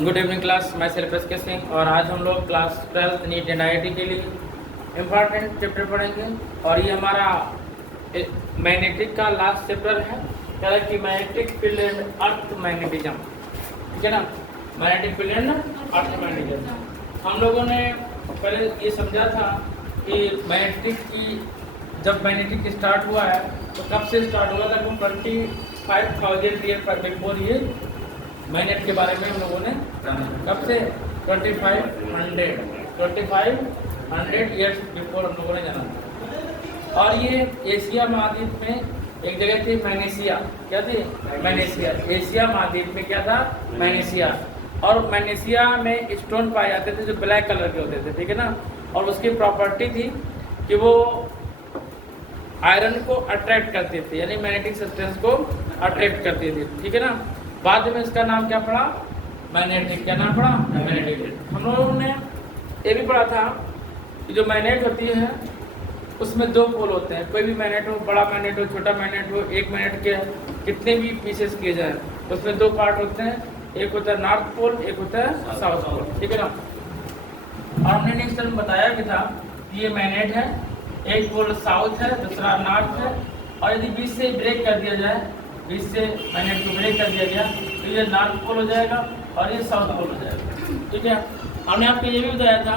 Good evening class, मैं self S के सिंह और आज हम लोग class 12th neat and IIT के लिए इम्पॉर्टेंट चैप्टर पढ़ेंगे। और ये हमारा मैग्नेटिक का लास्ट चैप्टर है, कह रहा है कि magnetic field and earth magnetism. ठीक है ना, magnetic field and earth magnetism. हम लोगों ने पहले ये समझा था कि मैग्नेटिक की जब मैग्नेटिक स्टार्ट हुआ है तो कब से स्टार्ट हुआ था, 25,000 ईयर बिफोर ये मैग्नेट के बारे में हम लोगों ने जाना। कब से? 2500 ईयर्स बिफोर हम लोगों ने जाना। और ये एशिया महाद्वीप में एक जगह थी मैग्नेशिया। क्या थी? मैग्नेशिया। एशिया महाद्वीप में क्या था? मैग्नेशिया। और मैग्नेशिया में स्टोन पाए जाते थे जो ब्लैक कलर के होते थे। ठीक है ना, और उसकी प्रॉपर्टी थी कि वो आयरन को अट्रैक्ट करते थे, यानी मैग्नेटिक सब्सटेंस को अट्रैक्ट करते थे। ठीक है ना, बाद में इसका नाम क्या पड़ा? मैग्नेटिक। क्या नाम पड़ा? मैग्नेटिक। हम लोगों ने ये भी पढ़ा था कि जो मैग्नेट होती है उसमें दो पोल होते हैं। कोई भी मैग्नेट हो, बड़ा मैग्नेट हो, छोटा मैग्नेट हो, एक मैग्नेट के कितने भी पीसेस किए जाए उसमें दो पार्ट होते हैं, एक होता है नॉर्थ पोल, एक होता है साउथ पोल। ठीक है ना, और हमने नेक्स्ट टाइम बताया कि था ये मैग्नेट है, एक पोल साउथ है, दूसरा नॉर्थ है। और यदि बीच से ब्रेक कर दिया जाए, बीच से मैग्नेट को ब्रेक कर दिया गया तो ये नॉर्थ पोल हो जाएगा और ये साउथ पोल हो जाएगा। ठीक है, हमने आपको ये भी बताया था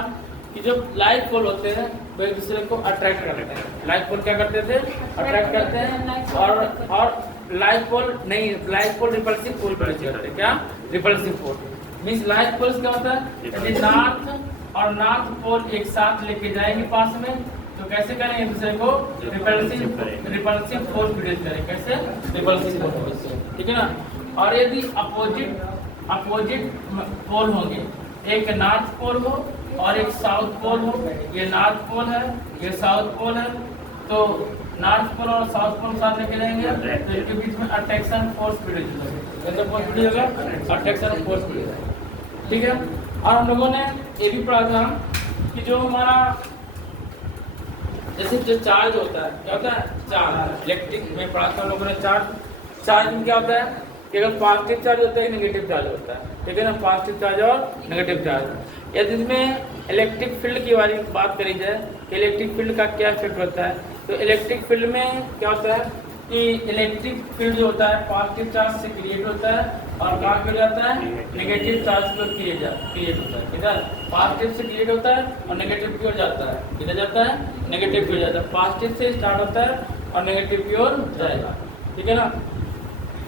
कि जो लाइट पोल होते हैं वो एक दूसरे को अट्रैक्ट करते हैं। लाइट पोल क्या करते थे? अट्रैक्ट करते हैं। और लाइट पोल नहीं, लाइट पोल रिपल्सिव पोल करते हैं। क्या? Repulsive pole means like poles क्या होता है? यदि नॉर्थ और नॉर्थ पोल एक साथ लेके जाएंगे पास में तो कैसे करें? एक दूसरे को रिपल्सिव फोर्स प्रोड्यूस करें। कैसे? Repulsive force. ठीक है ना, और यदि अपोजिट पोल होंगे, एक नॉर्थ पोल हो और एक साउथ पोल हो, ये नॉर्थ पोल है, ये साउथ पोल है, तो नॉर्थ पोल और साउथ पोल साथ लेके जाएंगे तो इनके बीच में अट्रैक्शन फोर्स प्रोड्यूस होगा। कैसे फोर्स प्रोड्यूस होगा? अट्रैक्शन फोर्स प्रोड्यूस होगा। ठीक है, और हम लोगों ने ये भी पढ़ा था कि जो हमारा जैसे जो चार्ज होता है, क्या होता है? चार्ज। इलेक्ट्रिक में पढ़ा था हम लोगों ने चार्ज में क्या होता है कि अगर पॉजिटिव चार्ज होता है, नेगेटिव चार्ज होता है। ठीक है ना, पॉजिटिव चार्ज और नेगेटिव चार्ज। यदि इसमें इलेक्ट्रिक फील्ड की बात करी जाए कि इलेक्ट्रिक फील्ड का क्या इफेक्ट होता है, तो इलेक्ट्रिक फील्ड में क्या होता है कि इलेक्ट्रिक फील्ड जो होता है पॉजिटिव चार्ज से क्रिएट होता है और कहाँ क्रिएट जाता है? नेगेटिव चार्ज पर क्रिएट होता है। किधर? पॉजिटिव से क्रिएट होता है और नेगेटिव की ओर जाता है। किधर जाता है? नेगेटिव की ओर जाता है। पॉजिटिव से स्टार्ट होता है और नेगेटिव की ओर जाएगा। ठीक है ना,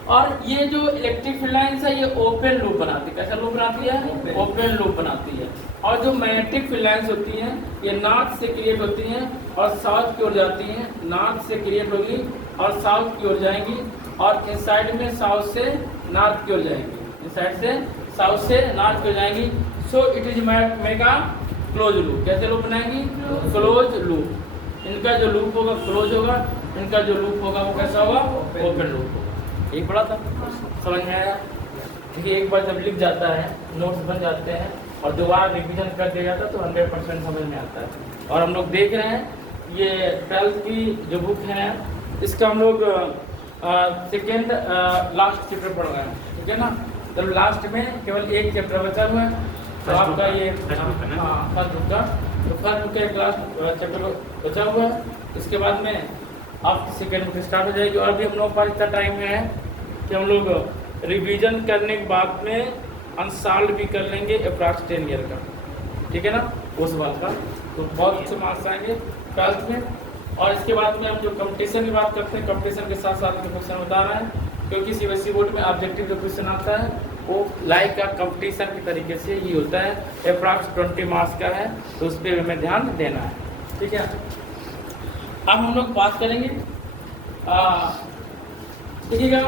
और ये जो इलेक्ट्रिक फील्ड लाइन्स है ये ओपन लूप बनाती है। कैसा लूप बनाती है? ओपन लूप बनाती है। और जो मैग्नेटिक फील्ड लाइन्स होती हैं ये नॉर्थ से क्रिएट होती हैं और साउथ की ओर जाती हैं। नॉर्थ से क्रिएट होगी और साउथ की ओर जाएंगी, और इस साइड में साउथ से नॉर्थ की ओर जाएंगी, इस साइड से साउथ से नॉर्थ की ओर जाएंगी। So it is mega close loop. कैसे लूप बनाएंगी? Close loop. इनका जो लूप होगा क्लोज होगा, इनका जो लूप होगा वो कैसा होगा? ओपन लूप होगा। एक बड़ा था, समझ में आया? देखिए, एक बार जब लिख जाता है, नोट्स बन जाते हैं और दोबारा रिवीजन कर दिया जाता है तो 100% समझ में आता है। और हम लोग देख रहे हैं ये 12th की जो बुक है इसका हम लोग सेकेंड लास्ट चैप्टर पढ़ रहे हैं। ठीक है ना, तो लास्ट में केवल एक चैप्टर बचा हुआ है तो आपका ये फर्स्ट बुक का, तो फर्स्ट बुक का एक लास्ट चैप्टर बचा हुआ है। इसके बाद में आप सेकेंड बुक स्टार्ट हो जाएगी। और भी हम लोग पास इतना टाइम है कि हम लोग रिवीजन करने के बाद में अनसॉल्व भी कर लेंगे अप्रॉक्स 10 ईयर का। ठीक है ना, उस बात का तो बहुत अच्छे मार्क्स आएंगे 12th में। और इसके बाद में हम जो कंपटीशन की बात करते हैं, कंपटीशन के साथ साथ क्वेश्चन बता रहे हैं, क्योंकि CBSE बोर्ड में ऑब्जेक्टिव जो क्वेश्चन आता है वो लाइक का कंपटीशन के तरीके से ही होता है। अप्रॉक्स 20 मार्क्स का है तो उस पर हमें ध्यान देना है। ठीक है, अब हम लोग बात करेंगे देखिएगा,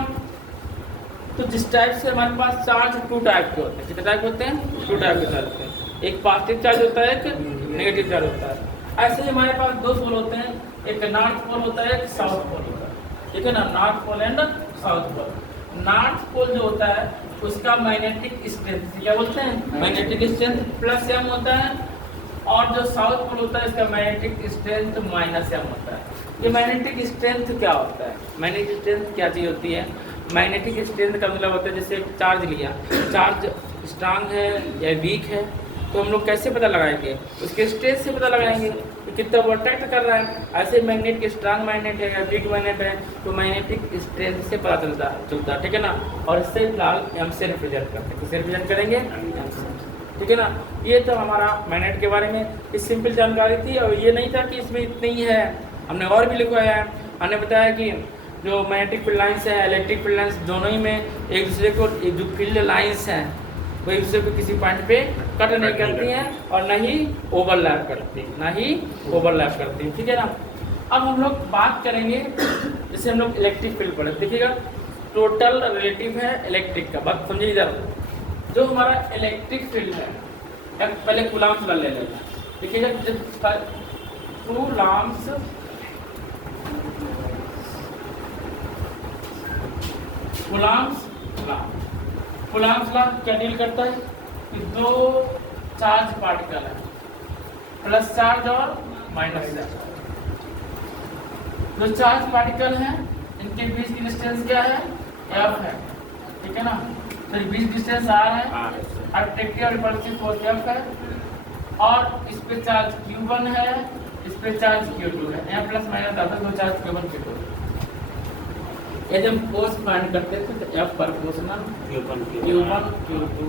तो जिस टाइप से हमारे पास चार्ज 2 टाइप के होते हैं। कितने टाइप होते हैं? 2 टाइप के चार्ज होते हैं। एक पॉजिटिव चार्ज होता है, एक नेगेटिव चार्ज होता है। ऐसे ही हमारे पास दो पोल होते हैं, एक नॉर्थ पोल होता है, एक साउथ पोल होता है। ठीक है ना, north pole and south pole. North pole जो होता है उसका मैग्नेटिक स्ट्रेंथ क्या बोलते हैं? मैग्नेटिक स्ट्रेंथ +m होता है, और जो साउथ पोल होता है इसका मैग्नेटिक स्ट्रेंथ -m होता है। ये मैग्नेटिक स्ट्रेंथ क्या होता है? मैग्नेटिक स्ट्रेंथ क्या चीज़ होती है? मैग्नेटिक स्ट्रेंथ का मतलब होता है जैसे चार्ज लिया, चार्ज स्ट्रांग है या वीक है, तो हम लोग कैसे पता लगाएंगे? उसके स्ट्रेंथ से पता लगाएंगे कि कितना वो अट्रैक्ट कर रहा है। ऐसे मैग्नेट के स्ट्रांग मैग्नेट है या वीक मैग्नेट है तो मैग्नेटिक स्ट्रेंथ से पता चलता है, ठीक है ना। और इससे फिलहाल एम से रिप्रेजेंट करते हैं, किससे रिप्रेजेंट करेंगे? एम से, ठीक है ना। ये तो हमारा मैग्नेट के बारे में इस सिंपल जानकारी थी। और ये नहीं था कि इसमें इतनी ही है, हमने और भी लिखवाया है। हमने बताया कि जो मैग्नेटिक फील्ड लाइन्स है, इलेक्ट्रिक फील्ड लाइन्स, दोनों ही में एक दूसरे को जो फील्ड लाइन्स हैं वो एक दूसरे को किसी पॉइंट पे कट नहीं करती हैं और न ही ओवरलैप करती, ठीक है ना। अब हम लोग बात करेंगे, जैसे हम लोग इलेक्ट्रिक फील्ड पढ़े, देखिएगा टोटल रिलेटिव है इलेक्ट्रिक का, बात समझिए इधर। जो हमारा इलेक्ट्रिक फील्ड है, पहले कूलम्ब्स ले लेना, देखिएगा कूलम्ब्स लॉ क्या डील करता है कि दो चार्ज पार्टिकल है, प्लस चार्ज और माइनस चार्ज। जो चार्ज पार्टिकल हैं इनके बीच की डिस्टेंस क्या है? F है, ठीक है ना। तो बीच डिस्टेंस R है, अट्रैक्टिव और रिपल्सिव फोर्स F है, और इस पे चार्ज Q1 है, इस पे चार्ज Q2 है। यहाँ प्लस माइनस आता है, दो चार्ज Q1 Q2। यदि हम फोर्स फाइंड करते थे तो F proportional Q1 Q2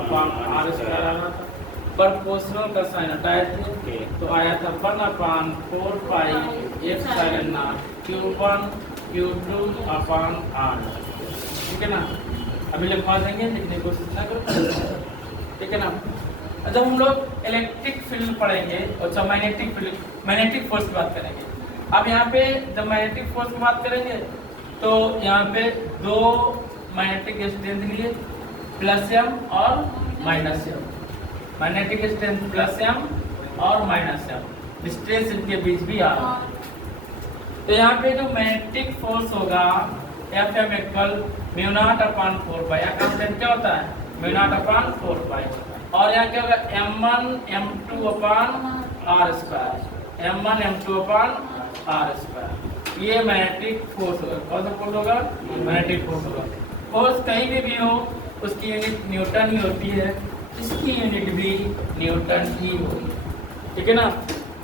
upon R square आना था। प्रोपोर्शनल का साइन हटाए थे तो आया था 1/4 pi epsilon not Q1 Q2 upon R, ठीक है ना। अभी लिखवा देंगे, लिखने की कोशिश ना करो, ठीक है ना। जब हम लोग इलेक्ट्रिक फील्ड पढ़ेंगे और मैग्नेटिक फोर्स की बात करेंगे। अब यहाँ पे जब मैग्नेटिक फोर्स की बात करेंगे तो यहाँ पे दो मैग्नेटिक स्ट्रेंथ लिए, प्लस एम और minus m. Magnetic strength plus m और माइनस एम, डिस्टेंस इनके बीच भी आ रहा है। तो यहाँ पे जो मैग्नेटिक फोर्स होगा एफ एम इक्वल μ0/4 पाई, कांस्टेंट क्या होता है? μ0/4 पाई। और यहाँ क्या होगा? m1 m2/r square, m1 m2/r square. ये मैग्नेटिक फोर्स होगा। कौन सा फोर्स होगा? मैग्नेटिक फोर्स होगा। फोर्स कहीं भी हो उसकी यूनिट न्यूटन ही होती है, इसकी यूनिट भी न्यूटन ही होगी, ठीक है ना।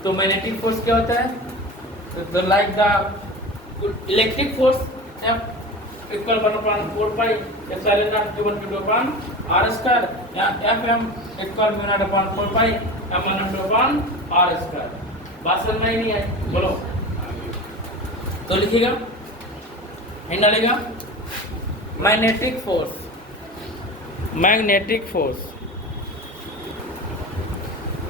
तो मैग्नेटिक फोर्स क्या होता है? तो like the electric force F equal 1/4 pi epsilon not Q1 Q2 upon R square, या FM equal μ0/4 pi M1 M2 upon R square. बात समझ में नहीं आई? बोलो तो लिखिएगा, नहीं डालेगा। मैग्नेटिक फोर्स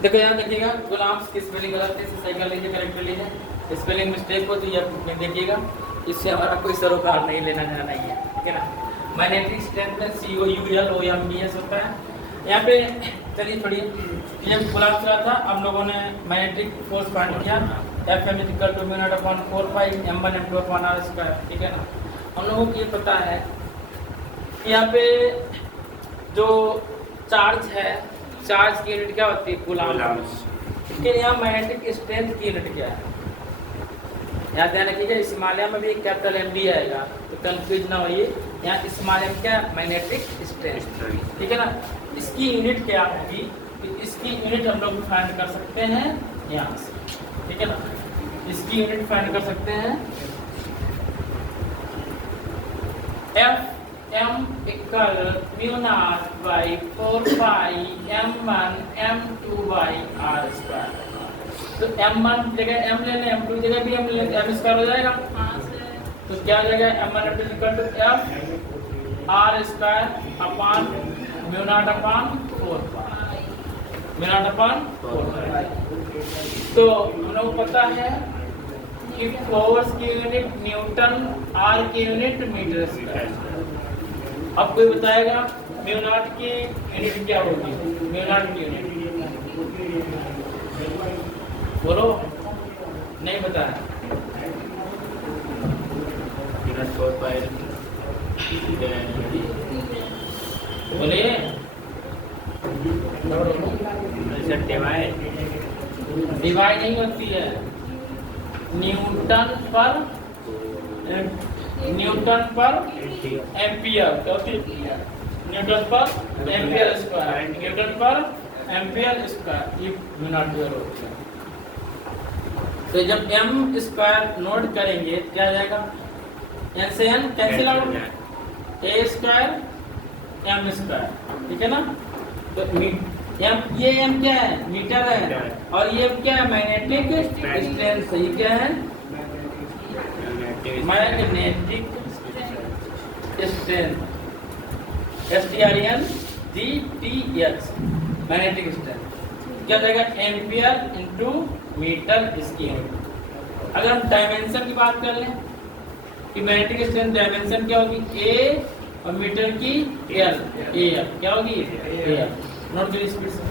देखो यहाँ देखिएगा, गुलाम्स की स्पेलिंग गलत है, सही कर लीजिए, करेक्ट कर लीजिए। स्पेलिंग मिस्टेक हो तो ये देखिएगा, इससे हमारा कोई सरोकार नहीं लेना देना नहीं है, ठीक है ना। मैग्नेटिक स्ट्रेंथ में COULOMBS होता है। यहाँ पे चलिए छोड़िए, ये गुलाम्स का था, हम लोगों ने मैग्नेटिक फोर्स फाइंड किया, FM equal to μ0/4 pi M1 M2 upon R square, ठीक है ना। हम लोगों को ये पता है कि यहाँ पे जो चार्ज है, चार्ज की यूनिट क्या होती है? कूलम्ब्स। लेकिन यहाँ मैग्नेटिक स्ट्रेंथ की यूनिट क्या है? यहाँ ध्यान रखिएगा, हिमालय में भी कैपिटल MD आएगा तो कंफ्यूज ना होइए। यहाँ हिमालय में क्या? मैग्नेटिक स्ट्रेंथ, ठीक है ना। इसकी यूनिट क्या होगी? इसकी यूनिट हम लोग फाइंड कर सकते हैं यहाँ से, ठीक है ना। इसकी यूनिट फाइंड कर सकते हैं, FM equal μ0/4 pi M1 M2/r square. तो M1 जगह M ले लें, M2 जगह भी M ले, M स्क्वायर हो जाएगा। तो क्या हो जाएगा? M1 M2 equal to F R square upon μ0/4 pi, μ0/4 pi. तो हम लोग पता है कि फोर्स की यूनिट न्यूटन, R की यूनिट मीटर स्क्वायर। अब कोई बताएगा μ0 की यूनिट क्या होगी? μ0 की यूनिट बोलो, नहीं बताया? बोलिए, डिवाइड नहीं होती है, न्यूटन पर न्यूटन पर एम्पियर, क्या होती है? न्यूटन पर एम्पियर स्क्वायर, न्यूटन पर एम्पियर स्क्वायर, ये नॉट यूर होती है। तो जब m स्क्वायर नोट करेंगे क्या आ जाएगा? n से n cancel out, a square m square, ठीक है ना? तो m, ये m क्या है? मीटर है, और ये क्या है? Magnetic strength. ये क्या है? Magnetic strength, STRENGTH, magnetic strength. क्या जाएगा? एम्पियर इंटू मीटर इसकी यूनिट। अगर हम डायमेंशन की बात कर लें कि मैग्नेटिक स्ट्रेंथ डायमेंशन क्या होगी? A और मीटर की L, क्या होगी? AL। नोट करिए स्पीड से।